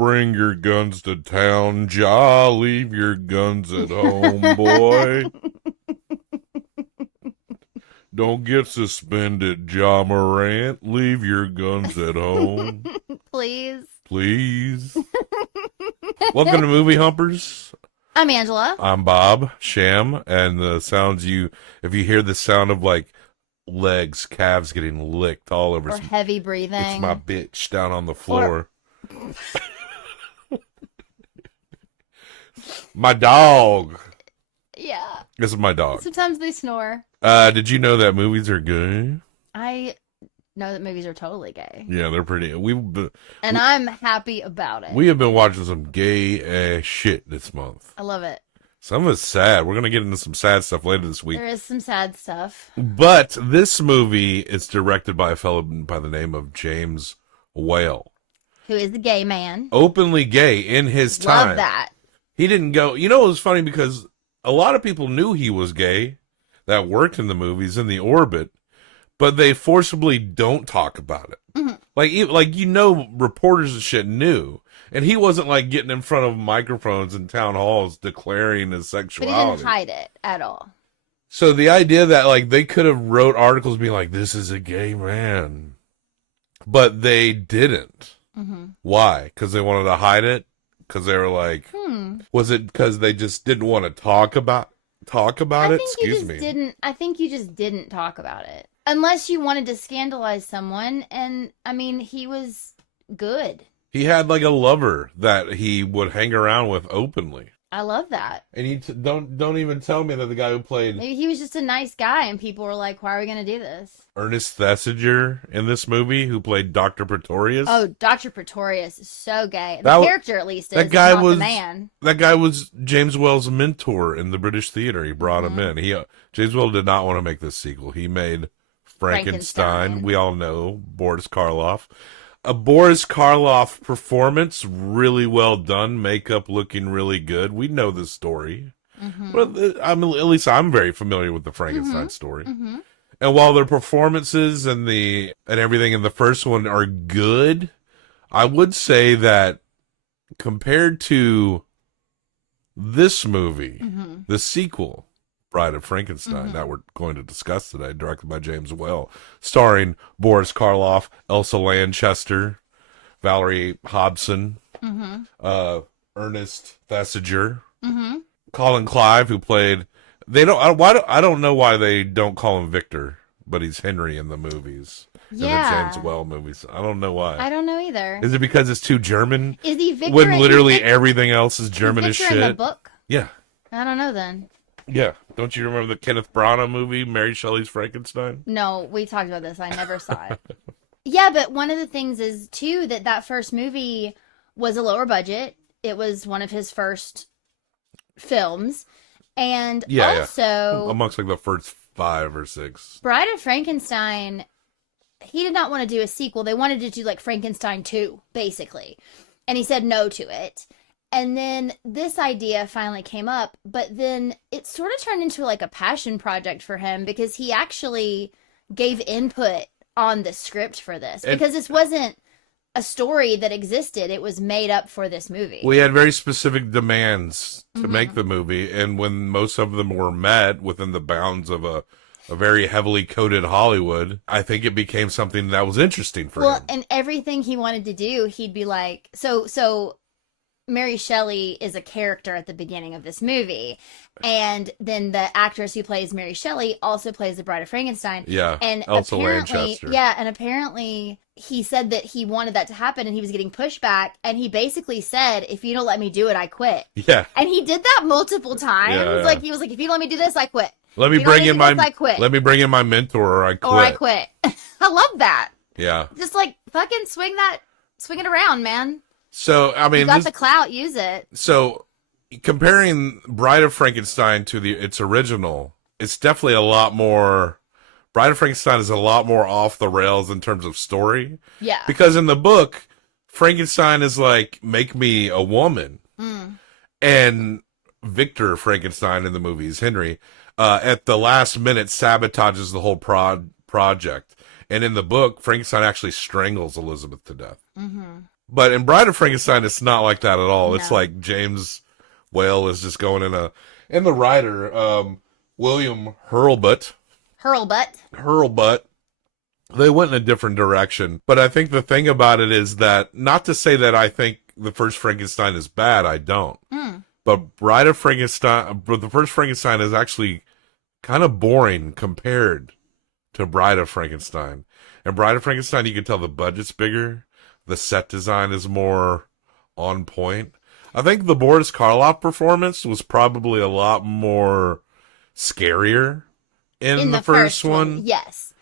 bring your guns to town, Ja. Leave your guns at home, boy. Don't get suspended, Ja Morant. Leave your guns at home. Please. Please. Welcome to Movie Humpers. I'm Angela. I'm Bob Sham, and the sounds if you hear the sound of like legs, calves getting licked all over. Or heavy breathing. It's my bitch down on the floor. My dog. Yeah. This is my dog. Sometimes they snore. Did you know that movies are gay? I know that movies are totally gay. Yeah, they're pretty. I'm happy about it. We have been watching some gay ass shit this month. I love it. Some of it's sad. We're gonna get into some sad stuff later this week. There is some sad stuff. But this movie is directed by a fellow by the name of James Wale, who is a gay man. Openly gay in his time. Love that. He didn't go. You know, it was funny because a lot of people knew he was gay that worked in the movies in the orbit, but they forcibly don't talk about it. Mm-hmm. Like reporters and shit knew, and he wasn't like getting in front of microphones in town halls declaring his sexuality. But he didn't hide it at all. So the idea that like they could have wrote articles being like, "This is a gay man," but they didn't. Mm-hmm. Why? Because they wanted to hide it. Because they were like, was it because they just didn't want to talk about it? Excuse me. I think you just didn't talk about it. Unless you wanted to scandalize someone. And, I mean, he was good. He had like a lover that he would hang around with openly. I love that. And you don't even tell me that the guy who played... Maybe he was just a nice guy and people were like, why are we going to do this? Ernest Thesiger in this movie, who played Dr. Pretorius. Oh, Dr. Pretorius is so gay. The character, at least, is that guy not was, the man. That guy was James Wale's mentor in the British theater. He brought him in. James Wale did not want to make this sequel. He made Frankenstein. We all know Boris Karloff. A Boris Karloff performance, really well done. Makeup looking really good. We know this story. Mm-hmm. But at least I'm very familiar with the Frankenstein story. Mm-hmm. And while their performances and everything in the first one are good, I would say that compared to this movie, the sequel, Bride of Frankenstein, that we're going to discuss today, directed by James Wale, starring Boris Karloff, Elsa Lanchester, Valerie Hobson, Ernest Thesiger, Colin Clive, who played... I don't know why they don't call him Victor, but he's Henry in the movies. Yeah. In the James Wale movies. I don't know why. I don't know either. Is it because it's too German? Is he Victor? When literally everything else is German as shit? In the book? Yeah. I don't know then. Yeah. Don't you remember the Kenneth Branagh movie, Mary Shelley's Frankenstein? No, we talked about this. I never saw it. Yeah, but one of the things is, too, that first movie was a lower budget. It was one of his first films. And also... amongst like the first 5 or 6. Bride of Frankenstein, he did not want to do a sequel. They wanted to do like Frankenstein 2, basically. And he said no to it. And then this idea finally came up, but then it sort of turned into like a passion project for him because he actually gave input on the script for this. Because this wasn't a story that existed. It was made up for this movie. We had very specific demands to make the movie, and when most of them were met within the bounds of a very heavily coded Hollywood, I think it became something that was interesting for him. Well, and everything he wanted to do, he'd be like, so Mary Shelley is a character at the beginning of this movie. And then the actress who plays Mary Shelley also plays the Bride of Frankenstein. Yeah, and Elsa Lanchester. Yeah, and apparently he said that he wanted that to happen and he was getting pushback. And he basically said, if you don't let me do it, I quit. Yeah. And he did that multiple times. Yeah. Like, he was like, if you don't let me do this, I quit. Let me bring in my mentor or I quit. Or I quit. I love that. Yeah. Just like fucking swing it around, man. So, I mean, you got the clout, use it. So, comparing Bride of Frankenstein to its original, it's definitely a lot more... Bride of Frankenstein is a lot more off the rails in terms of story. Yeah. Because in the book, Frankenstein is like, make me a woman. And Victor Frankenstein in the movies, Henry, at the last minute sabotages the whole project. And in the book, Frankenstein actually strangles Elizabeth to death. But in Bride of Frankenstein, it's not like that at all. It's No. like James Wale is just going and the writer, William Hurlbut, they went in a different direction. But I think the thing about it is that, not to say that I think the first Frankenstein is bad, I don't. But Bride of Frankenstein, but the first Frankenstein is actually kind of boring compared to Bride of Frankenstein. And Bride of Frankenstein, you can tell the budget's bigger. The set design is more on point. I think the Boris Karloff performance was probably a lot more scarier in the first one. Yes.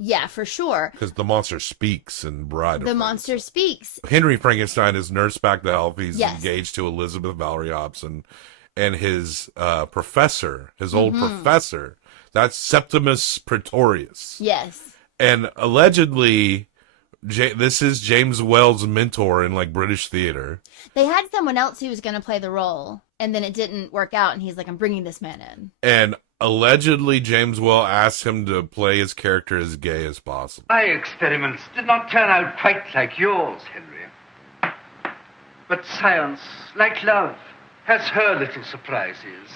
Yeah, for sure. Because the monster speaks in Bride of Frankenstein. The monster speaks. Henry Frankenstein is nursed back to health. He's Yes. engaged to Elizabeth Valerie Hobson. And his professor, his old professor, that's Septimus Pretorius. Yes. And allegedly, this is James Wale's mentor in like British theater. They had someone else who was going to play the role, and then it didn't work out, and he's like, I'm bringing this man in. And allegedly, James Wale asked him to play his character as gay as possible. My experiments did not turn out quite like yours, Henry. But science, like love, has her little surprises.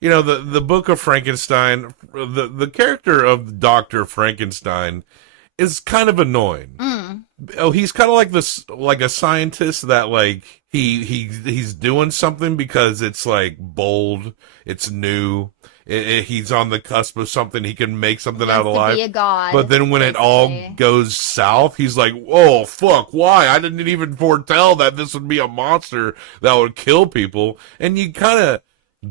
You know, the Book of Frankenstein, the character of Dr. Frankenstein is kind of annoying. Oh, he's kind of like this, like a scientist that like he's doing something because it's like bold, it's new, he's on the cusp of something, he can make something out of life. Be a god, but then when it all goes south, he's like, "Oh fuck, why? I didn't even foretell that this would be a monster that would kill people." And you kind of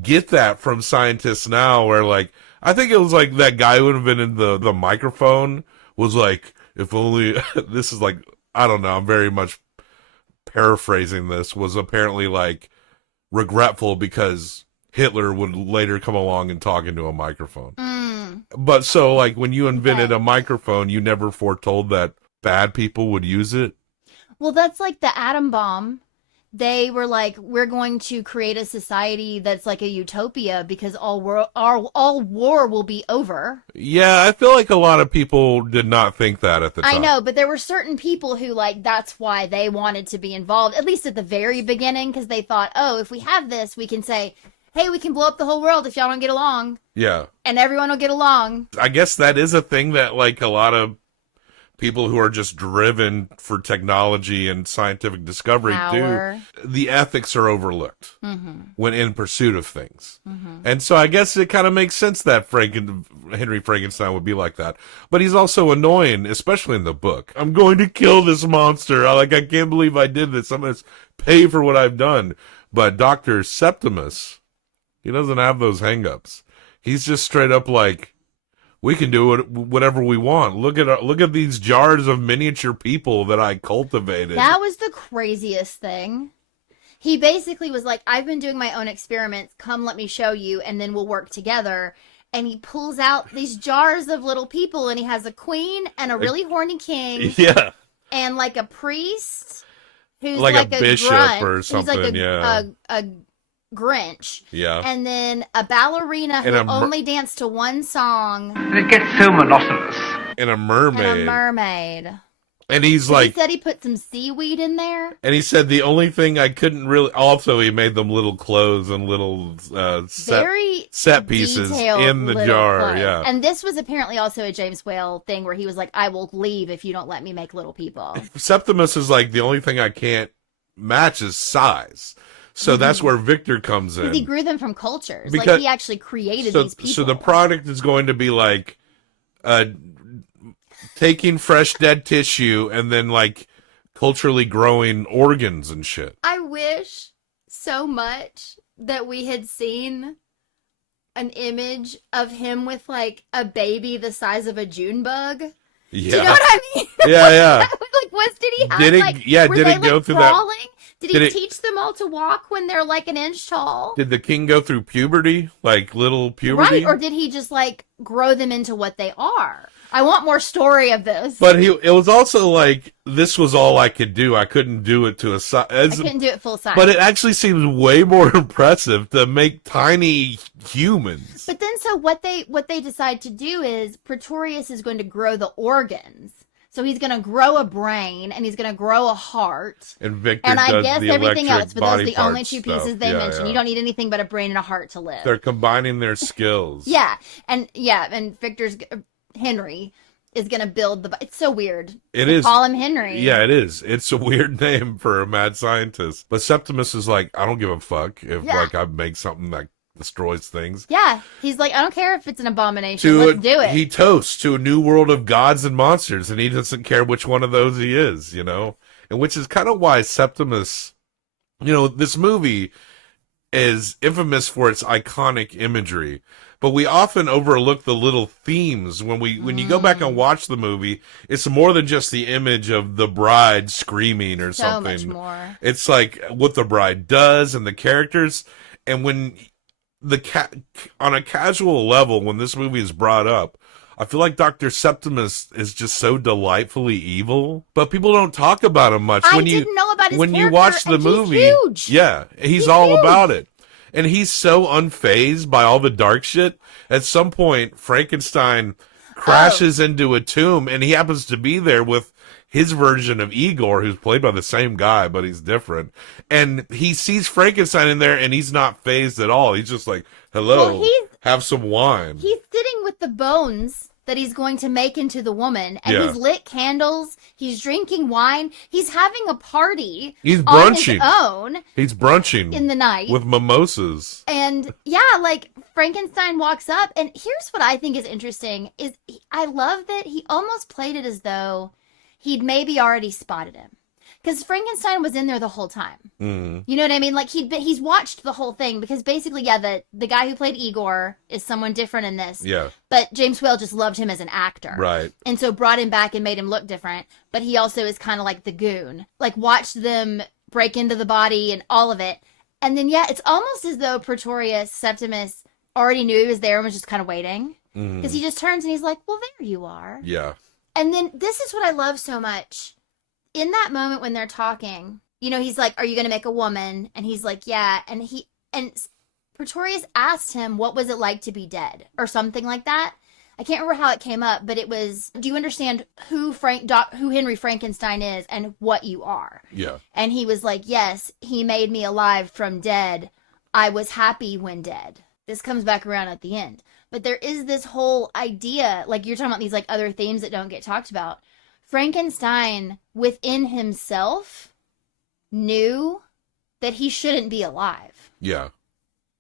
get that from scientists now, where like I think it was like that guy who would have been in the microphone was like, if only this is like, I don't know, I'm very much paraphrasing this, was apparently like regretful because Hitler would later come along and talk into a microphone. But so like when you invented a microphone, you never foretold that bad people would use it. Well, that's like the atom bomb. They were like, we're going to create a society that's like a utopia because all war will be over. Yeah, I feel like a lot of people did not think that at the time. I know, but there were certain people who like that's why they wanted to be involved, at least at the very beginning, because they thought, oh, if we have this, we can say, hey, we can blow up the whole world if y'all don't get along. Yeah. And everyone will get along. I guess that is a thing that like a lot of people who are just driven for technology and scientific discovery do. The ethics are overlooked when in pursuit of things. And so I guess it kind of makes sense that Henry Frankenstein would be like that. But he's also annoying, especially in the book. I'm going to kill this monster. I can't believe I did this. I'm going to pay for what I've done. But Dr. Septimus, he doesn't have those hang-ups. He's just straight up like, we can do whatever we want. Look at these jars of miniature people that I cultivated. That was the craziest thing. He basically was like, I've been doing my own experiments. Come, let me show you, and then we'll work together. And he pulls out these jars of little people, and he has a queen and a really horny king. Yeah. And like a priest who's like a bishop grunt, or something. Who's like a Grinch. Yeah. And then a ballerina who only danced to one song. It gets so monotonous. And a mermaid. And a mermaid. And he's like... He said he put some seaweed in there. And he said the only thing I couldn't really... Also, he made them little clothes and little set pieces in the jar. Clothes. Yeah. And this was apparently also a James Wale thing where he was like, I will leave if you don't let me make little people. Septimus is like, the only thing I can't match is size. So that's where Victor comes in. Because he grew them from cultures. Like, he actually created these people. So the product is going to be like taking fresh dead tissue and then like culturally growing organs and shit. I wish so much that we had seen an image of him with like a baby the size of a June bug. Yeah. Do you know what I mean? Yeah. Like, did he have, did it, like, yeah, were did they, it go like, through crawling? that? Did he teach them all to walk when they're like an inch tall? Did the king go through puberty? Like little puberty? Right, or did he just like grow them into what they are? I want more story of this. But it was also like, this was all I could do. I couldn't do it to a size. I couldn't do it full size. But it actually seems way more impressive to make tiny humans. But then so what they decide to do is Pretorius is going to grow the organs. So So he's going to grow a brain and he's going to grow a heart. And Victor And I does guess the everything electric else, but those are body the only parts two stuff. pieces they mention. You don't need anything but a brain and a heart to live. They're combining their skills. And Victor's Henry is going to build the. It's so weird. It is. Call him Henry. Yeah, it is. It's a weird name for a mad scientist. But Septimus is like, I don't give a fuck if like I make something that destroys things. Yeah, he's like, I don't care if it's an abomination. Let's do it. He toasts to a new world of gods and monsters, and he doesn't care which one of those he is, you know? And which is kind of why Septimus, you know, this movie is infamous for its iconic imagery, but we often overlook the little themes when you go back and watch the movie. It's more than just the image of the bride screaming or something. So much more. It's like what the bride does and the characters. And when on a casual level, when this movie is brought up, I feel like Dr. Septimus is just so delightfully evil, but people don't talk about him much. I didn't know about his when you character, watch the and movie, he's huge. yeah, he's all huge. about it. And he's so unfazed by all the dark shit. At some point, Frankenstein crashes into a tomb, and he happens to be there with his version of Igor, who's played by the same guy, but he's different. And he sees Frankenstein in there, and he's not fazed at all. He's just like, hello, have some wine. He's sitting with the bones that he's going to make into the woman, and he's lit candles, he's drinking wine, he's having a party. He's brunching. On his own. He's brunching. In the night. With mimosas. And like Frankenstein walks up, and here's what I think is interesting, is I love that he almost played it as though he'd maybe already spotted him. Because Frankenstein was in there the whole time. Mm. You know what I mean? Like, he's watched the whole thing. Because basically, the guy who played Igor is someone different in this. Yeah. But James Wale just loved him as an actor. Right. And so brought him back and made him look different. But he also is kind of like the goon. Like, watched them break into the body and all of it. And then, it's almost as though Pretorius, Septimus, already knew he was there and was just kind of waiting. Because he just turns and he's like, well, there you are. Yeah. And then this is what I love so much. In that moment when they're talking, you know, he's like, are you going to make a woman? And he's like, yeah. And Pretorius asked him, what was it like to be dead? Or something like that. I can't remember how it came up, but it was, do you understand who Henry Frankenstein is and what you are? Yeah. And he was like, yes, he made me alive from dead. I was happy when dead. This comes back around at the end. But there is this whole idea, like you're talking about these like other themes that don't get talked about. Frankenstein, within himself, knew that he shouldn't be alive. Yeah.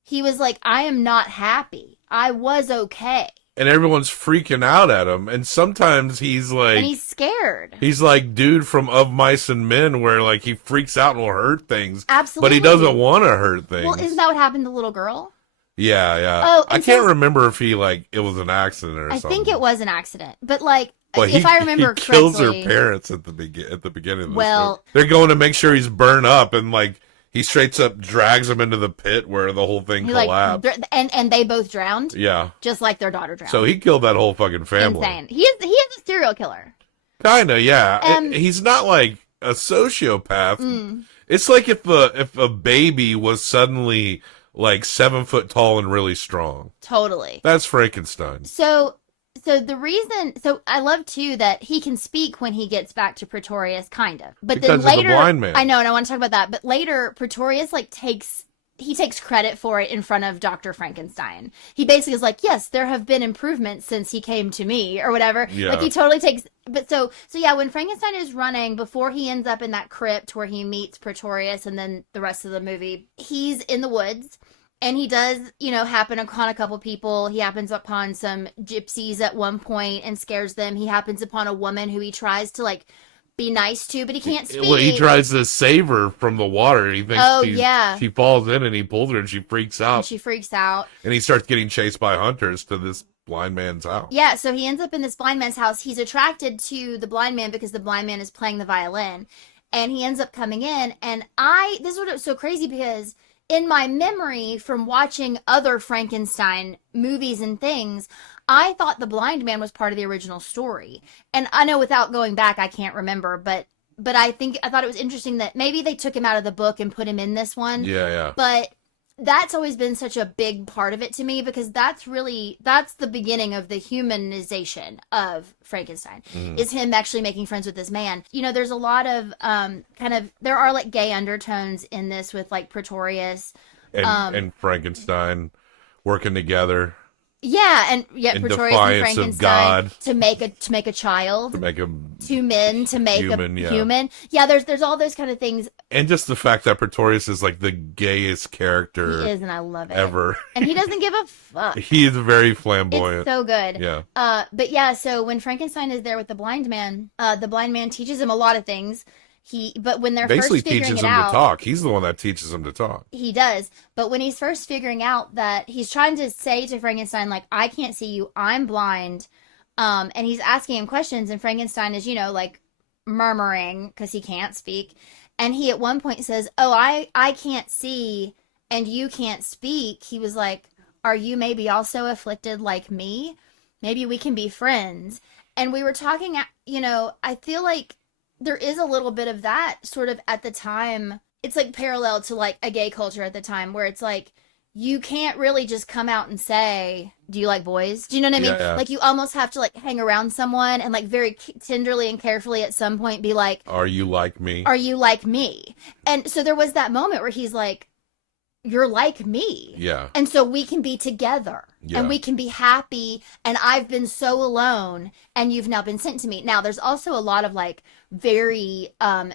He was like, I am not happy. I was okay. And everyone's freaking out at him. And sometimes he's like... And he's scared. He's like dude from Of Mice and Men, where like he freaks out and will hurt things. Absolutely. But he doesn't want to hurt things. Well, isn't that what happened to the little girl? Yeah, yeah. Oh, I can't remember if it was an accident or something. I think it was an accident. But like... But if I remember he kills correctly, her parents at the beginning of this well, movie. They're going to make sure he's burned up, and like he straight up drags him into the pit where the whole thing collapsed. Like, and they both drowned. Yeah, just like their daughter drowned. So he killed that whole fucking family. Insane. He is a serial killer. Kinda, yeah. He's not like a sociopath. It's like if a baby was suddenly like 7 foot tall and really strong. Totally. That's Frankenstein. So I love too that he can speak when he gets back to Pretorius, kind of. But because then later, of the blind man. I know, and I want to talk about that. But later, Pretorius takes credit for it in front of Dr. Frankenstein. He basically is like, yes, there have been improvements since he came to me, or whatever. Yeah. Like he totally takes. But so yeah, when Frankenstein is running before he ends up in that crypt where he meets Pretorius, and then the rest of the movie, he's in the woods. And he does, happen upon a couple people. He happens upon some gypsies at one point and scares them. He happens upon a woman who he tries to, be nice to, but he can't speak. Well, he tries to save her from the water. He thinks she falls in, and he pulls her, and she freaks out. And he starts getting chased by hunters to this blind man's house. Yeah, so he ends up in this blind man's house. He's attracted to the blind man because the blind man is playing the violin. And he ends up coming in. And this is what was so crazy because... in my memory from watching other Frankenstein movies and things, I thought the blind man was part of the original story. And I know without going back, I can't remember, but I thought it was interesting that maybe they took him out of the book and put him in this one. Yeah, yeah. But that's always been such a big part of it to me, because that's the beginning of the humanization of Frankenstein, is him actually making friends with this man. You know, there's a lot of there are like gay undertones in this with like Pretorius and Frankenstein working together. Yeah, and In Pretorius defiance and of Frankenstein God. to make a child, To make him two men to make human, a yeah. human. Yeah, there's all those kind of things. And just the fact that Pretorius is like the gayest character He is, and I love it. ever. And he doesn't give a fuck. He is very flamboyant. It's so good. Yeah. But yeah, so when Frankenstein is there with the blind man teaches him a lot of things. But when they're Basically first figuring teaches it him out, to talk. He's the one that teaches him to talk. he does. But when he's first figuring out that he's trying to say to Frankenstein, like, I can't see you, I'm blind. And he's asking him questions, and Frankenstein is, like murmuring because he can't speak. And he at one point says, oh, I can't see and you can't speak. He was like, are you maybe also afflicted like me? Maybe we can be friends. And we were talking, I feel like there is a little bit of that sort of at the time. It's like parallel to like a gay culture at the time, where it's like, you can't really just come out and say, do you like boys? Do you know what I mean? Yeah. Like, you almost have to like hang around someone and like very tenderly and carefully at some point be like, Are you like me? are you like me? And so there was that moment where he's like, you're like me. Yeah. And so we can be together, Yeah. and we can be happy. And I've been so alone, and you've now been sent to me. Now, there's also a lot of like very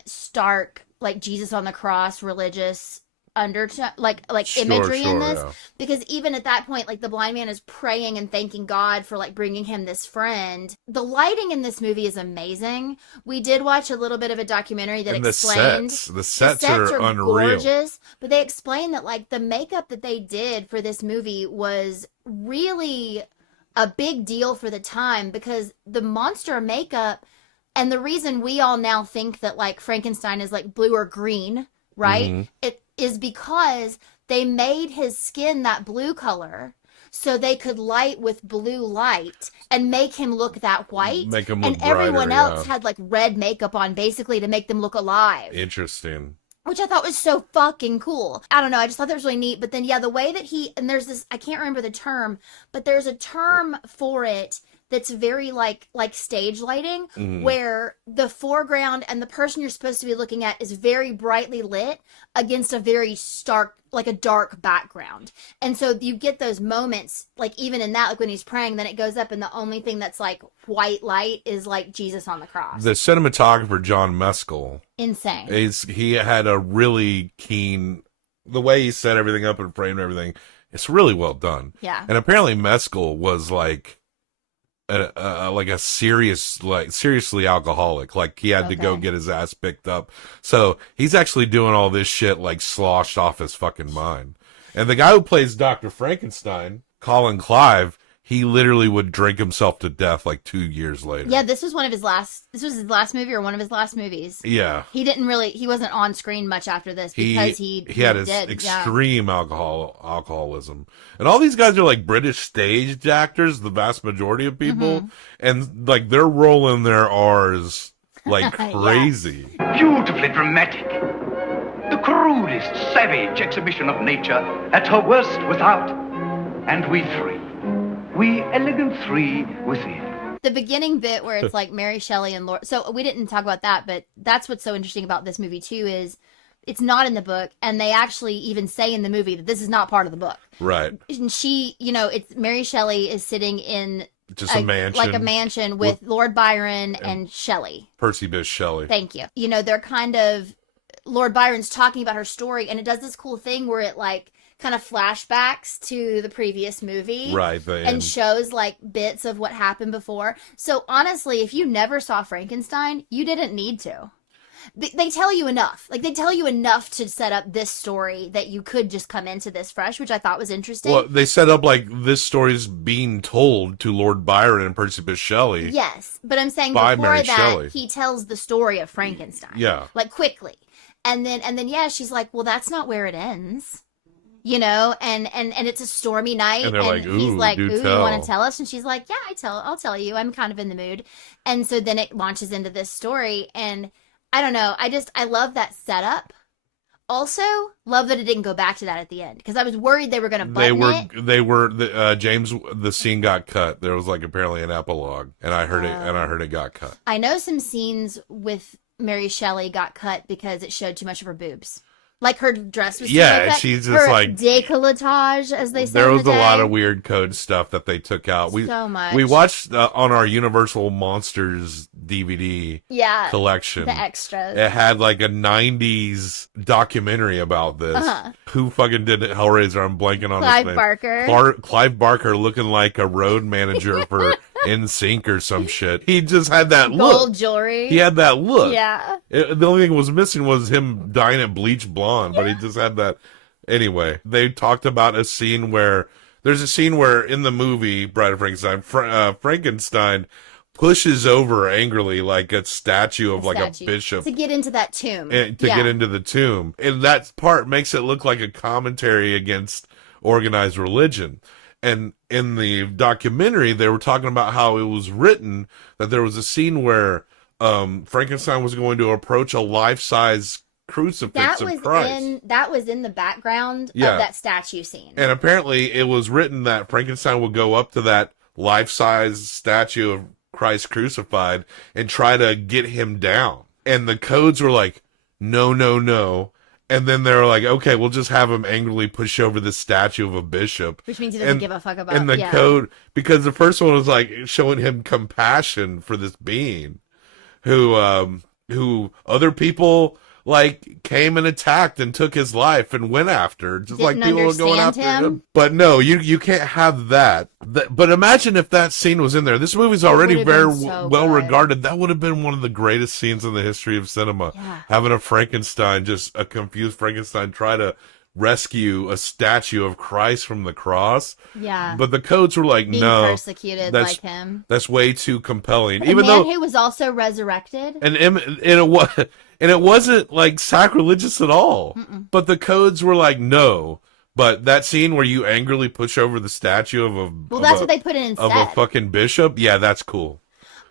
stark, like Jesus on the cross, religious undertone, like imagery in this, yeah. because even at that point, like, the blind man is praying and thanking God for like bringing him this friend. The lighting in this movie is amazing. We did watch a little bit of a documentary that And explained the sets are unreal. gorgeous, but they explained that like the makeup that they did for this movie was really a big deal for the time, because the monster makeup, and the reason we all now think that like Frankenstein is like blue or green, right? Mm-hmm. It is because they made his skin that blue color so they could light with blue light and make him look that white. Make him look and everyone brighter, else yeah. had like red makeup on, basically to make them look alive. Interesting. Which I thought was so fucking cool. I don't know, I just thought that was really neat. But then, yeah, the way that and there's this, I can't remember the term, but there's a term for it that's very like stage lighting, where the foreground and the person you're supposed to be looking at is very brightly lit against a very stark, like a dark background. And so you get those moments, like even in that, like when he's praying, then it goes up and the only thing that's like white light is like Jesus on the cross. The cinematographer, John Mescal, Insane. he had a really keen, the way he set everything up and framed everything, it's really well done. Yeah. And apparently Mescal was like a seriously alcoholic. Like, he had to go Okay. get his ass picked up. So he's actually doing all this shit like sloshed off his fucking mind. And the guy who plays Dr. Frankenstein, Colin Clive, he literally would drink himself to death like 2 years later. Yeah, this was his last movie, or one of his last movies. Yeah. He wasn't on screen much after this because he had his did, extreme alcoholism. And all these guys are like British stage actors, the vast majority of people. Mm-hmm. And like, they're rolling their R's like Yeah. crazy. Beautifully dramatic. The cruelest, savage exhibition of nature at her worst without, and we three. We elegant three within. The beginning bit where it's like Mary Shelley and Lord. So we didn't talk about that, but that's what's so interesting about this movie too, is it's not in the book, and they actually even say in the movie that this is not part of the book. Right. And she, it's Mary Shelley is sitting in Just a mansion. like a mansion with Lord Byron and Shelley. Percy Bysshe Shelley. Thank you. They're kind of, Lord Byron's talking about her story, and it does this cool thing where it like kind of flashbacks to the previous movie. Right. And shows like bits of what happened before. So honestly, if you never saw Frankenstein, you didn't need to. They tell you enough. Like, they tell you enough to set up this story that you could just come into this fresh, which I thought was interesting. Well, they set up like this story's being told to Lord Byron and Percy Bysshe Shelley. Yes, but I'm saying By before Mary that, Shelley. he tells the story of Frankenstein. Yeah. Like, quickly. And then yeah, she's like, well, that's not where it ends. And it's a stormy night, And they're like, he's "Ooh, like, do "Ooh, tell." you want to tell us?" And she's like, "Yeah, I'll tell you. I'm kind of in the mood." And so then it launches into this story, and I don't know, I love that setup. Also, love that it didn't go back to that at the end, because I was worried they were going to button it. The scene got cut. There was like apparently an epilogue, and I heard it got cut. I know some scenes with Mary Shelley got cut because it showed too much of her boobs. Like her dress was too cut. She's just her like décolletage, as they say. There was a lot of weird code stuff that they took out. So much. We watched on our Universal Monsters DVD collection. The extras. It had like a 90s documentary about this. Who fucking did Hellraiser? I'm blanking on his name. Barker. Clive Barker, looking like a road manager for NSYNC or some shit. He just had that look. Gold jewelry. He had that look. Yeah. The only thing that was missing was him dyeing it bleach blonde, but he just had that. Anyway, they talked about a scene where there's a scene where in the movie Bride of Frankenstein, Frankenstein pushes over angrily like a statue of a bishop to get into that tomb. Get into the tomb. And that part makes it look like a commentary against organized religion. And in the documentary, they were talking about how it was written that there was a scene where Frankenstein was going to approach a life-size crucifix of Christ. That was in the background of that statue scene. And apparently it was written that Frankenstein would go up to that life-size statue of Christ crucified and try to get him down. And the codes were like, no, no, no. And then they were like, okay, we'll just have him angrily push over the statue of a bishop. Which means he doesn't give a fuck about. And the code, because the first one was like showing him compassion for this being who other people like came and attacked and took his life and went after, just like people were going after him. But no, you can't have that. But imagine if that scene was in there. This movie's already very well regarded. That would have been one of the greatest scenes in the history of cinema. Yeah. Having a Frankenstein, just a confused Frankenstein, try to rescue a statue of Christ from the cross. Yeah. But the codes were like, being no, persecuted like him. That's way too compelling. A man who was also resurrected. And it wasn't like sacrilegious at all. But the codes were like, no. But that scene where you angrily push over the statue of what they put in instead. Of a fucking bishop, yeah, that's cool.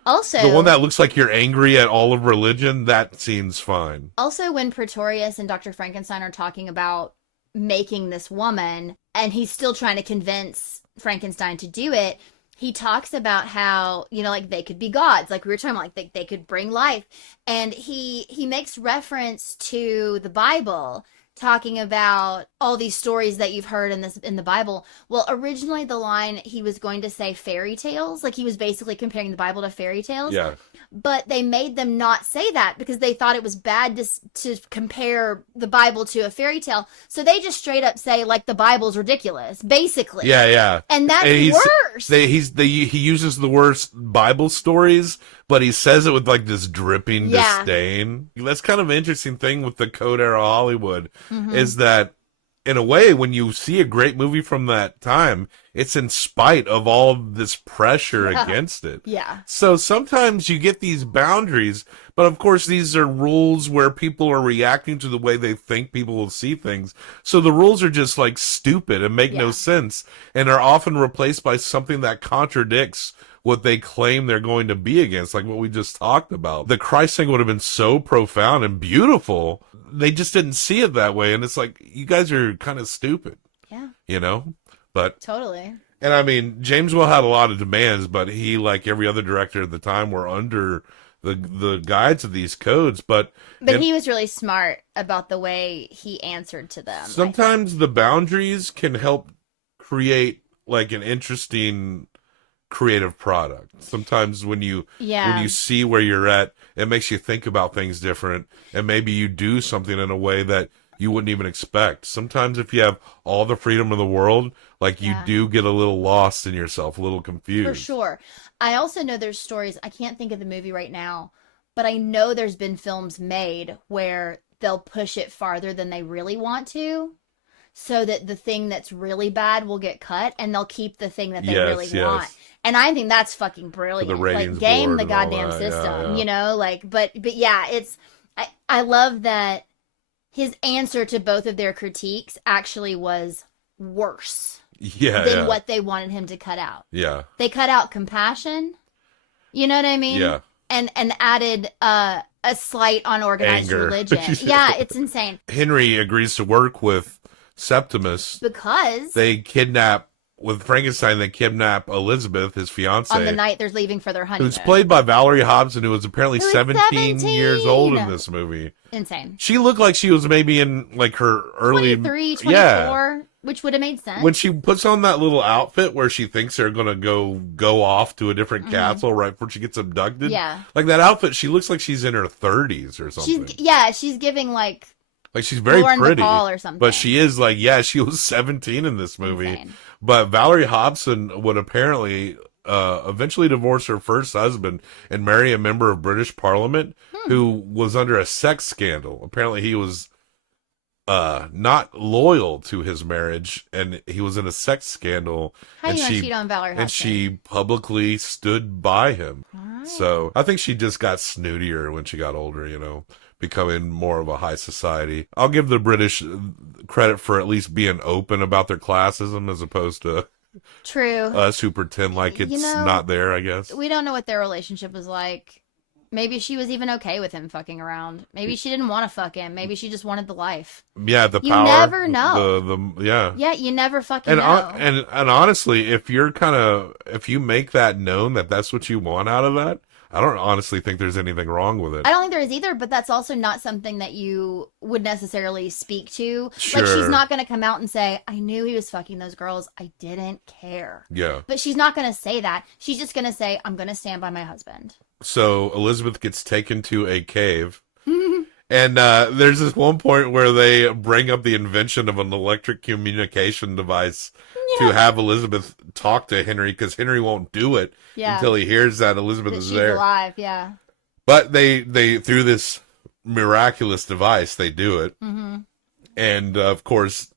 Also, the one that looks like you're angry at all of religion, that scene's fine. Also, when Pretorius and Dr. Frankenstein are talking about making this woman, and he's still trying to convince Frankenstein to do it, he talks about how, like they could be gods, like we were talking about, like they could bring life. And he makes reference to the Bible, talking about all these stories that you've heard in the Bible. Well, originally the line he was going to say fairy tales, like he was basically comparing the Bible to fairy tales. Yeah. But they made them not say that because they thought it was bad to compare the Bible to a fairy tale. So they just straight up say, like, the Bible's ridiculous, basically. Yeah, yeah. And that's worse. He uses the worst Bible stories, but he says it with, like, this dripping disdain. That's kind of an interesting thing with the Code era Hollywood, is that, in a way, when you see a great movie from that time, it's in spite of all of this pressure against it. Yeah. So sometimes you get these boundaries, but of course these are rules where people are reacting to the way they think people will see things. So the rules are just like stupid and make no sense and are often replaced by something that contradicts what they claim they're going to be against, like what we just talked about. The Christ thing would have been so profound and beautiful. They just didn't see it that way. And it's like, you guys are kind of stupid. Yeah. But totally. And I mean, James Wale had a lot of demands, but he, like every other director at the time, were under the guides of these codes. But he was really smart about the way he answered to them. Sometimes the boundaries can help create like an interesting creative product. Sometimes when you see where you're at, it makes you think about things different, and maybe you do something in a way that you wouldn't even expect. Sometimes if you have all the freedom in the world, like you do get a little lost in yourself, a little confused. For sure. I also know there's stories, I can't think of the movie right now, but I know there's been films made where they'll push it farther than they really want to, so that the thing that's really bad will get cut, and they'll keep the thing that they really want. And I think that's fucking brilliant. The like, game the goddamn system, But yeah, I love that his answer to both of their critiques actually was worse than what they wanted him to cut out. Yeah. They cut out compassion. You know what I mean? Yeah. and added a slight on organized Anger. religion. Yeah, it's insane. Henry agrees to work with Septimus. Because With Frankenstein, they kidnap Elizabeth, his fiance. on the night they're leaving for their honeymoon. Who's played by Valerie Hobson, who was apparently Who is 17 years old in this movie. Insane. She looked like she was maybe in like her early 23, 24, yeah. which would have made sense. When she puts on that little outfit where she thinks they're gonna go off to a different castle right before she gets abducted. Yeah. Like that outfit, she looks like she's in her 30s or something. She's giving like she's very Lauren pretty. Bacall or something. But she is she was 17 in this movie. Insane. But Valerie Hobson would apparently eventually divorce her first husband and marry a member of British Parliament who was under a sex scandal. Apparently he was not loyal to his marriage, and he was in a sex scandal. How and you gonna cheat on Valerie Hobson? And she publicly stood by him. Right. So I think she just got snootier when she got older, becoming more of a high society. I'll give the British credit for at least being open about their classism as opposed to True. us who pretend like it's not there, I guess. We don't know what their relationship was like. Maybe she was even okay with him fucking around. Maybe she didn't want to fuck him. Maybe she just wanted the life. Yeah, the You power. never know. Yeah. Yeah, you never fucking know. And honestly, if you make that known that that's what you want out of that, I don't honestly think there's anything wrong with it. I don't think there is either, but that's also not something that you would necessarily speak to. Sure. Like, she's not going to come out and say, I knew he was fucking those girls. I didn't care. Yeah. But she's not going to say that. She's just going to say, I'm going to stand by my husband. So Elizabeth gets taken to a cave. And there's this one point where they bring up the invention of an electric communication device to have Elizabeth talk to Henry, because Henry won't do it until he hears that Elizabeth That is she's there. alive, yeah. But they through this miraculous device, they do it. Mm-hmm. And of course,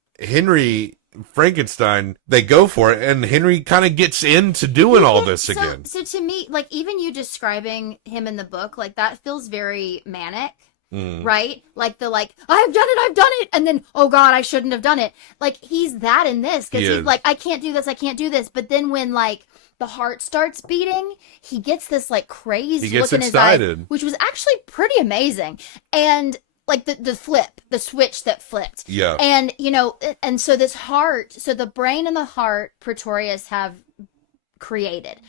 Frankenstein, they go for it, and Henry kind of gets into doing all this again. So to me, like, even you describing him in the book, like, that feels very manic. Right? Like I've done it, and then, oh god, I shouldn't have done it. Like, he's that in this, because he's like, I can't do this, but then when, like, the heart starts beating, he gets this, like, crazy look in his eyes, which was actually pretty amazing. And, like, the switch that flipped. Yeah. And, and so the brain and the heart Pretorius have created.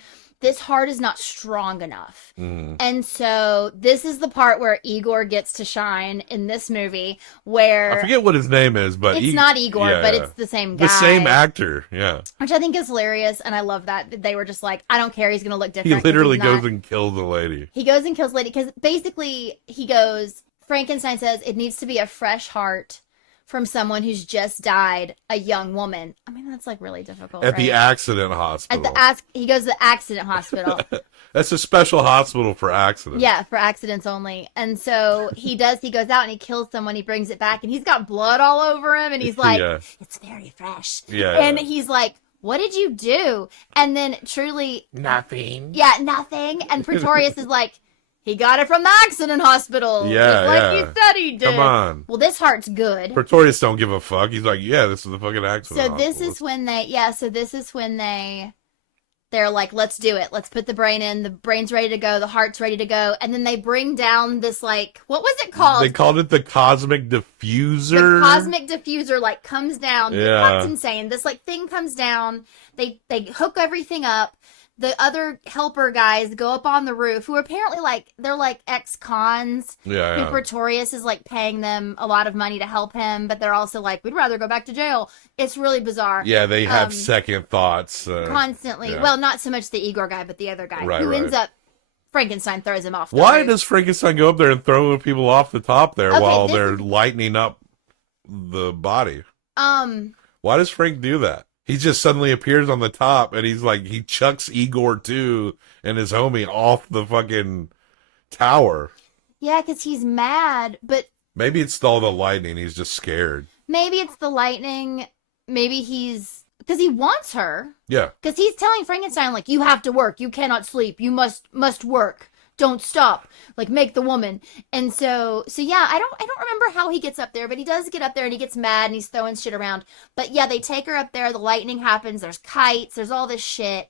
This heart is not strong enough. And so this is the part where Igor gets to shine in this movie, where I forget what his name is, but it's not Igor, but it's the same guy. The same actor, yeah. Which I think is hilarious, and I love that. They were just like, I don't care, he's going to look different. He literally goes and kills the lady. He goes and kills the lady, because basically Frankenstein says it needs to be a fresh heart from someone who's just died, a young woman. I mean, that's, like, really difficult. At the accident hospital. He goes to the accident hospital. That's a special hospital for accidents. Yeah, for accidents only. And so he goes out and he kills someone, he brings it back, and he's got blood all over him, and he's like, it's very fresh. Yeah. And he's like, what did you do? And then truly... Nothing. Yeah, nothing. And Pretorius is like, he got it from the accident hospiel. Yeah, just like he said he did. Come on. Well, this heart's good. Pretorius don't give a fuck. He's like, yeah, this is the fucking accident. So this is when they're like, let's do it. Let's put the brain in. The brain's ready to go. The heart's ready to go. And then they bring down this, like, what was it called? They called it the cosmic diffuser. The cosmic diffuser, like, comes down. Yeah. That's insane. This, like, thing comes down. They hook everything up. The other helper guys go up on the roof, who apparently, like, they're, like, ex-cons. Yeah. Who Pretorius is, like, paying them a lot of money to help him, but they're also like, we'd rather go back to jail. It's really bizarre. Yeah, they have second thoughts. Constantly. Yeah. Well, not so much the Igor guy, but the other guy. Who ends up, Frankenstein throws him off the Why roof. does Frankenstein go up there and throw people off the top there while they're lightening up the body? Why does Frank do that? He just suddenly appears on the top, and he's like, he chucks Igor too and his homie off the fucking tower. Yeah, because he's mad, but... Maybe it's all the lightning. He's just scared. Maybe it's the lightning. Maybe he's... Because he wants her. Yeah. Because he's telling Frankenstein, like, you have to work. You cannot sleep. You must work. Don't stop. Like, make the woman. And so yeah, I don't remember how he gets up there, but he does get up there and he gets mad and he's throwing shit around. But yeah, they take her up there. The lightning happens. There's kites. There's all this shit.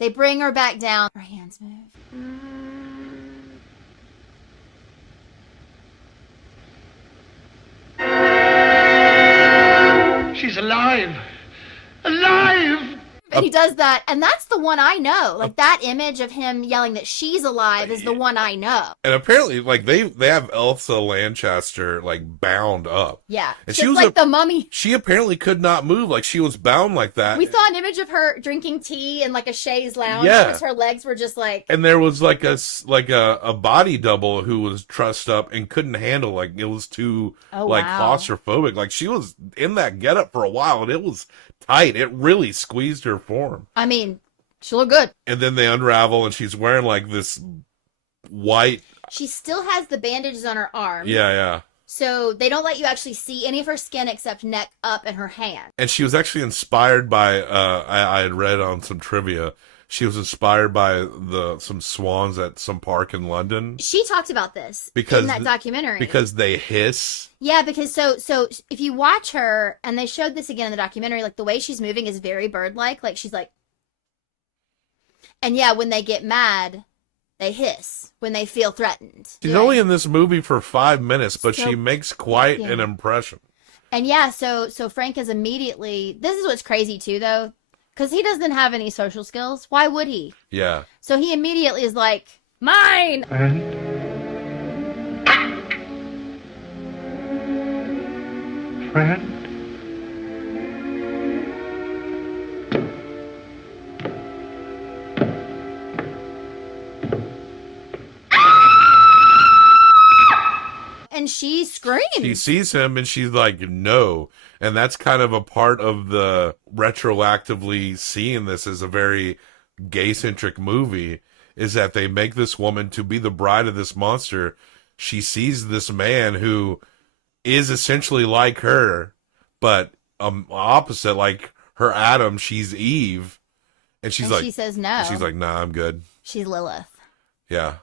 They bring her back down. Her hands move. alive! Alive! And he does that, and that's the one I know. Like, that image of him yelling that she's alive is the one I know. And apparently, like, they have Elsa Lanchester, like, bound up. Yeah. And Just like the mummy. She apparently could not move. Like, she was bound like that. We saw an image of her drinking tea in, like, a chaise lounge. Yeah. Because her legs were just like... And there was, like, a body double who was trussed up and couldn't handle, like, it was too, claustrophobic. Like, she was in that getup for a while, and it was tight. It really squeezed her form. I mean, she looked good. And then they unravel, and she's wearing, like, this white... She still has the bandages on her arm. Yeah. So they don't let you actually see any of her skin except neck up and her hand. And she was actually inspired by, I had read on some trivia, she was inspired by some swans at some park in London. She talked about this in that documentary. Because they hiss. Yeah, because so if you watch her, and they showed this again in the documentary, like the way she's moving is very bird-like. Like she's like... And yeah, when they get mad, they hiss when they feel threatened. She's only in this movie for 5 minutes, but So she makes quite an impression. And yeah, so Frank is immediately... This is what's crazy too, though. Because he doesn't have any social skills. Why would he? Yeah. So he immediately is like, mine! Friend? And she screams. She sees him and she's like, no. And that's kind of a part of the retroactively seeing this as a very gay-centric movie, is that they make this woman to be the bride of this monster. She sees this man who is essentially like her, but opposite, like her Adam, she's Eve. And she's like, she says no. She's like, nah, I'm good. She's Lilith. Yeah.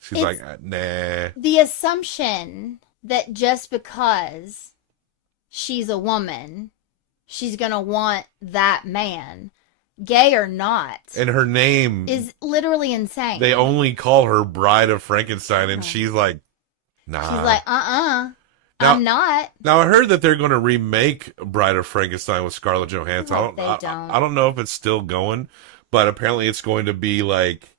She's like, nah. The assumption that just because she's a woman, she's going to want that man, gay or not. And her name is literally insane. They only call her Bride of Frankenstein, and she's like, nah. She's like, I'm not. Now, I heard that they're going to remake Bride of Frankenstein with Scarlett Johansson. I don't know if it's still going, but apparently it's going to be like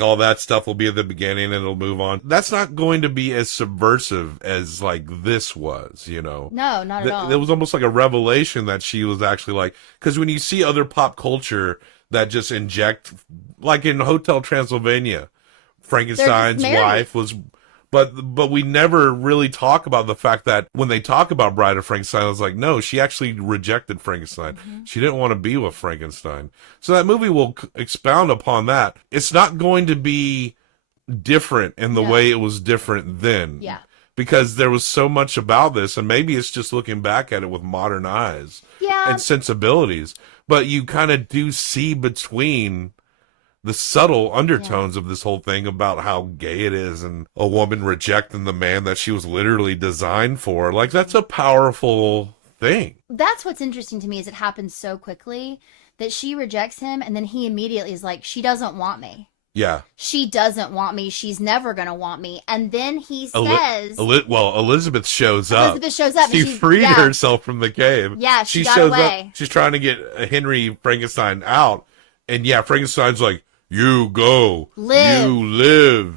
all that stuff will be at the beginning and it'll move on. That's not going to be as subversive as like this was, you know? No, not at all. It was almost like a revelation that she was actually like, because when you see other pop culture that just inject, like in Hotel Transylvania, Frankenstein's wife was, but we never really talk about the fact that when they talk about Bride of Frankenstein, it's like, no, she actually rejected Frankenstein. Mm-hmm. She didn't want to be with Frankenstein. So that movie will expound upon that. It's not going to be different in the way it was different then. Yeah. Because there was so much about this, and maybe it's just looking back at it with modern eyes and sensibilities. But you kind of do see between the subtle undertones of this whole thing about how gay it is and a woman rejecting the man that she was literally designed for. Like, that's a powerful thing. That's what's interesting to me, is it happens so quickly that she rejects him, and then he immediately is like, she doesn't want me. Yeah. She doesn't want me. She's never going to want me. And then he says... Elizabeth shows up. Elizabeth shows up. She freed herself from the cave. Yeah, she got away. Up. She's trying to get Henry Frankenstein out. And yeah, Frankenstein's like, you go. Live. You live.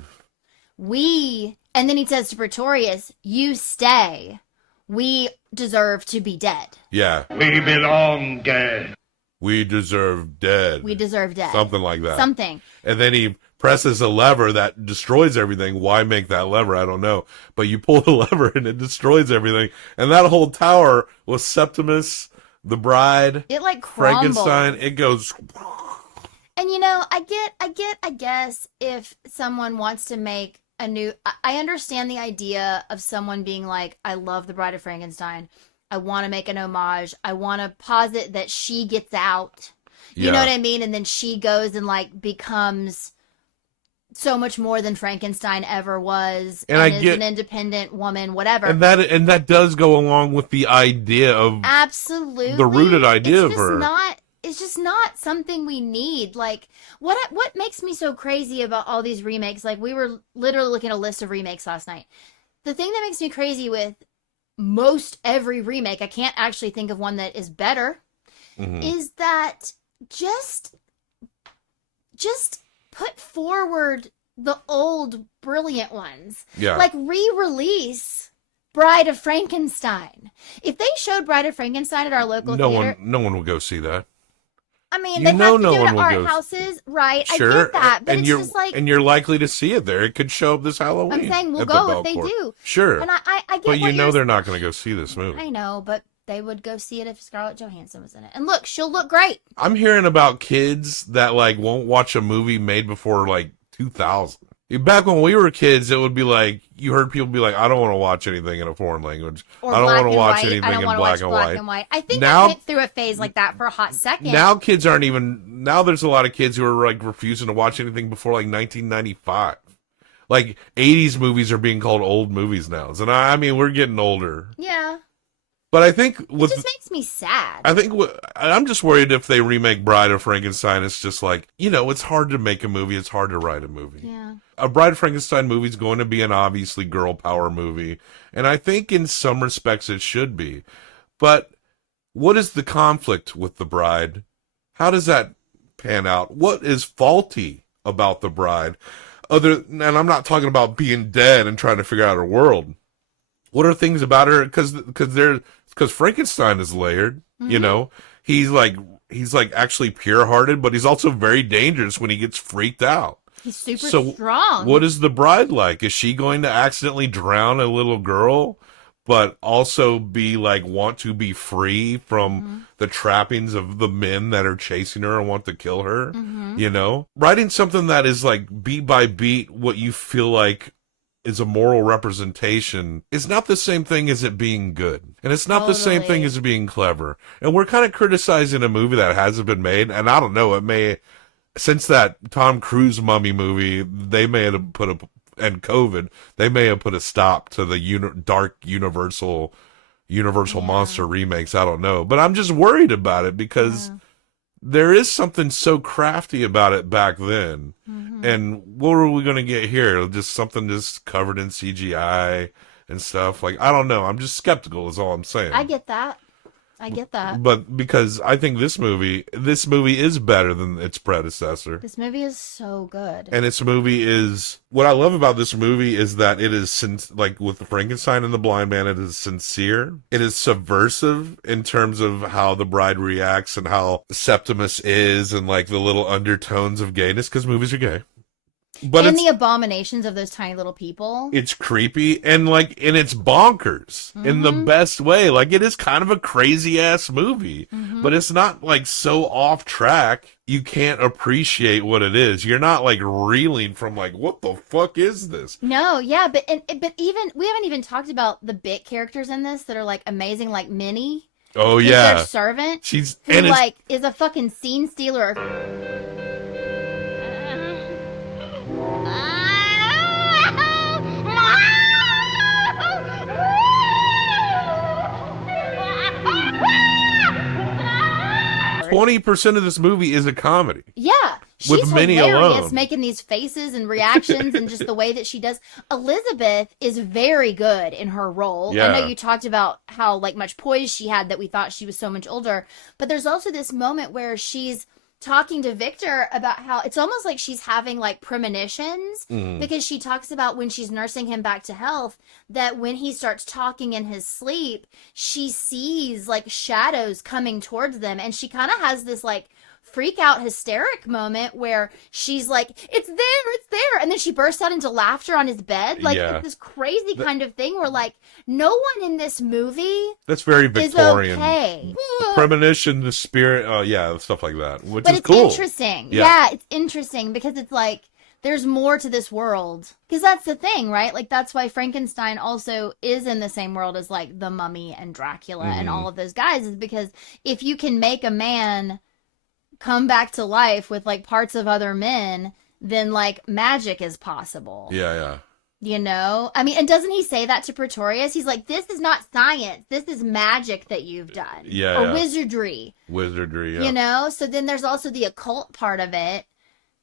And then he says to Pretorius, you stay. We deserve to be dead. Yeah. We belong dead. We deserve dead. We deserve dead. Something like that. Something. And then he presses a lever that destroys everything. Why make that lever? I don't know. But you pull the lever and it destroys everything. And that whole tower was Septimus, the bride. It like crumbles. Frankenstein. It goes... And you know, I guess if someone wants to make a new, I understand the idea of someone being like, I love the Bride of Frankenstein. I want to make an homage. I want to posit that she gets out. You know what I mean? And then she goes and like becomes so much more than Frankenstein ever was. And is an independent woman, whatever. And that does go along with the idea of absolutely the rooted idea of her. It's just not something we need. Like, what makes me so crazy about all these remakes? Like, we were literally looking at a list of remakes last night. The thing that makes me crazy with most every remake, I can't actually think of one that is better. is that just put forward the old brilliant ones. Yeah. Like re-release Bride of Frankenstein. If they showed Bride of Frankenstein at our local theater, no one will go see that. I mean, You they know have to no do it one at will art go- houses, right? Sure, I get that, but and it's you're just like, and you're likely to see it there. It could show up this Halloween. I'm saying we'll at the go if they Belcourt. do. Sure, And I get but you what know you're they're not going to go see this movie. I know, but they would go see it if Scarlett Johansson was in it. And look, she'll look great. I'm hearing about kids that like won't watch a movie made before like 2000. Back when we were kids, it would be like you heard people be like, "I don't want to watch anything in a foreign language. Or I don't black want to and watch white. anything I don't in want to black watch and black white." and white. I think Now- I went through a phase like that for a hot second. Now kids aren't even. Now there's a lot of kids who are like refusing to watch anything before like 1995. Like 80s movies are being called old movies now, and I mean we're getting older. Yeah. But I think It with just makes me sad. I'm just worried if they remake Bride of Frankenstein, it's just like, it's hard to make a movie. It's hard to write a movie. Yeah. A Bride of Frankenstein movie is going to be an obviously girl power movie. And I think in some respects it should be. But what is the conflict with the bride? How does that pan out? What is faulty about the bride? And I'm not talking about being dead and trying to figure out her world. What are things about her? Because Frankenstein is layered, he's like actually pure hearted, but he's also very dangerous when he gets freaked out. He's super strong. What is the bride like? Is she going to accidentally drown a little girl, but also be like, want to be free from the trappings of the men that are chasing her and want to kill her? Writing something that is like beat by beat, what you feel like is a moral representation is not the same thing as it being good. And it's not the same thing as being clever. And we're kind of criticizing a movie that hasn't been made. And I don't know, since that Tom Cruise Mummy movie, they may have and COVID, they may have put a stop to the dark Universal monster remakes. I don't know. But I'm just worried about it because there is something so crafty about it back then. And what were we going to get here? Just something just covered in CGI and stuff. Like, I don't know. I'm just skeptical is all I'm saying. I get that. But because I think this movie is better than its predecessor. This movie is so good. And what I love about this movie is that it is, like with the Frankenstein and the Blind Man, it is sincere. It is subversive in terms of how the bride reacts and how Septimus is and like the little undertones of gayness, because movies are gay. But and the abominations of those tiny little people. It's creepy and it's bonkers in the best way. Like, it is kind of a crazy ass movie, but it's not like so off track you can't appreciate what it is. You're not like reeling from like, what the fuck is this? No, yeah, but even we haven't even talked about the bit characters in this that are like amazing, like Minnie. Oh who's yeah, their servant. Who is a fucking scene stealer. 20% of this movie is a comedy. Yeah. With She's Minnie hilarious, alone. making these faces and reactions and just the way that she does. Elizabeth is very good in her role. Yeah. I know you talked about how like much poise she had, that we thought she was so much older. But there's also this moment where she's talking to Victor about how it's almost like she's having like premonitions, because she talks about when she's nursing him back to health, that when he starts talking in his sleep, she sees like shadows coming towards them, and she kind of has this like freak out hysteric moment where she's like, it's there, and then she bursts out into laughter on his bed. Like, Yeah. it's this crazy kind of thing where like no one in this movie That's very Victorian. is okay. Premonition, the spirit, stuff like that, which But is it's cool. interesting. Yeah. Yeah, it's interesting because it's like there's more to this world. Because that's the thing, right? Like, that's why Frankenstein also is in the same world as like the Mummy and Dracula and all of those guys, is because if you can make a man come back to life with like parts of other men, then like magic is possible. Yeah. You know? I mean, and doesn't he say that to Pretorius? He's like, this is not science. This is magic that you've done. Yeah, Or yeah. wizardry. Wizardry, yeah. You know? So then there's also the occult part of it.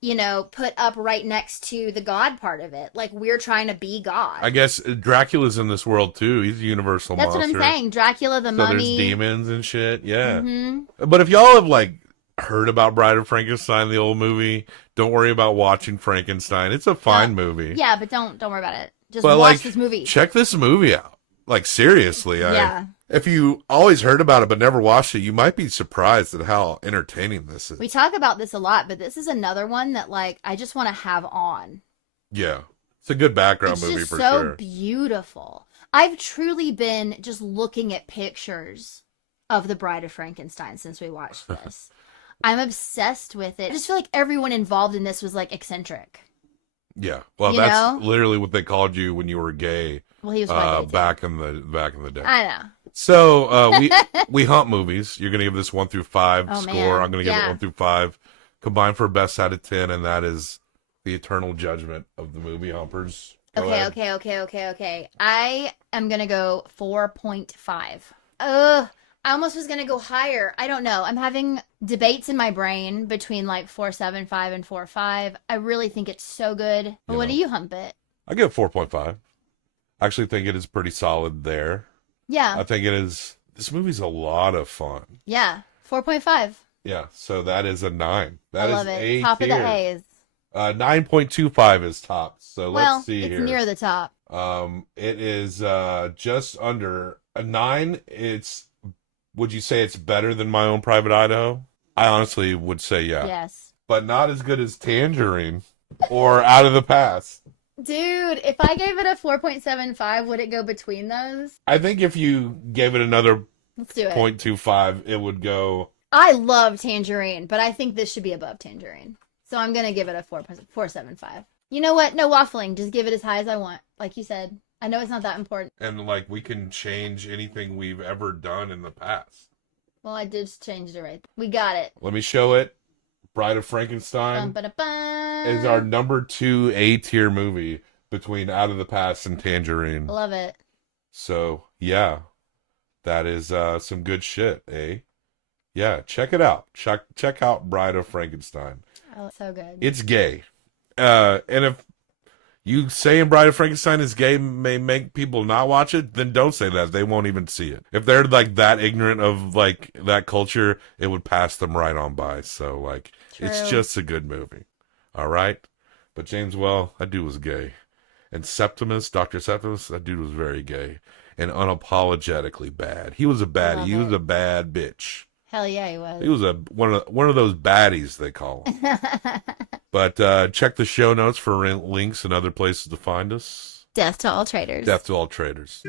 you know, put up right next to the God part of it. Like, we're trying to be God. I guess Dracula's in this world too. He's a universal That's monster. what I'm saying. Dracula, the So Mummy. there's demons and shit. Yeah. Mm-hmm. But if y'all have like heard about Bride of Frankenstein, the old movie, don't worry about watching Frankenstein. It's a fine movie. Yeah, but don't worry about it. Just But watch like, this movie. check this movie out. Like, seriously. Yeah. If you always heard about it but never watched it, you might be surprised at how entertaining this is. We talk about this a lot, but this is another one that, like, I just want to have on. Yeah. It's a good background It's movie just for so sure. beautiful. I've truly been just looking at pictures of the Bride of Frankenstein since we watched this. I'm obsessed with it. I just feel like everyone involved in this was, like, eccentric. Yeah. Well, You that's know? literally what they called you when you were gay. Well, he was probably gay, back in the day. I know. So we hunt movies. You're gonna give this 1 through 5 Oh, score. man. I'm gonna give it Yeah. 1 through 5, combined for best out of 10, and that is the eternal judgment of the movie humpers. Go ahead. Okay. I am going to go 4.5. Ugh. I almost was going to go higher. I don't know. I'm having debates in my brain between like 4.75 and 4.5. I really think it's so good. But what do you hump it? I give it 4.5. I actually think it is pretty solid there. Yeah. I think it is. This movie's a lot of fun. Yeah. 4.5. Yeah. So that is a 9. I love it. Top of the A's. 9.25 is top. So Well, let's see it's here. near the top. It is just under a 9. Would you say it's better than My Own Private Idaho? I honestly would say yeah. Yes. But not as good as Tangerine or Out of the Past. Dude, if I gave it a 4.75, would it go between those? I think if you gave it another Let's do it. 0.25, it would go. I love Tangerine, but I think this should be above Tangerine. So I'm going to give it a 4.75. You know what? No waffling. Just give it as high as I want. Like you said. I know it's not that important. And like we can change anything we've ever done in the past. Well, I did just change it right. We got it. Let me show it. Bride of Frankenstein is our number 2 A-tier movie between Out of the Past and Tangerine. Love it. So, yeah. That is some good shit, eh? Yeah, check it out. Check out Bride of Frankenstein. Oh, so good. It's gay. And if you saying Bride of Frankenstein is gay may make people not watch it, then don't say that. They won't even see it. If they're like that ignorant of like that culture, it would pass them right on by. So like, it's True. just a good movie. All right. But James Wale, that dude was gay. And Dr. Septimus, that dude was very gay and unapologetically bad. He was a baddie. Love He was it. a bad bitch. Hell yeah, he was. He was one of those baddies they call him. But check the show notes for links and other places to find us. Death to all traitors. Death to all traitors.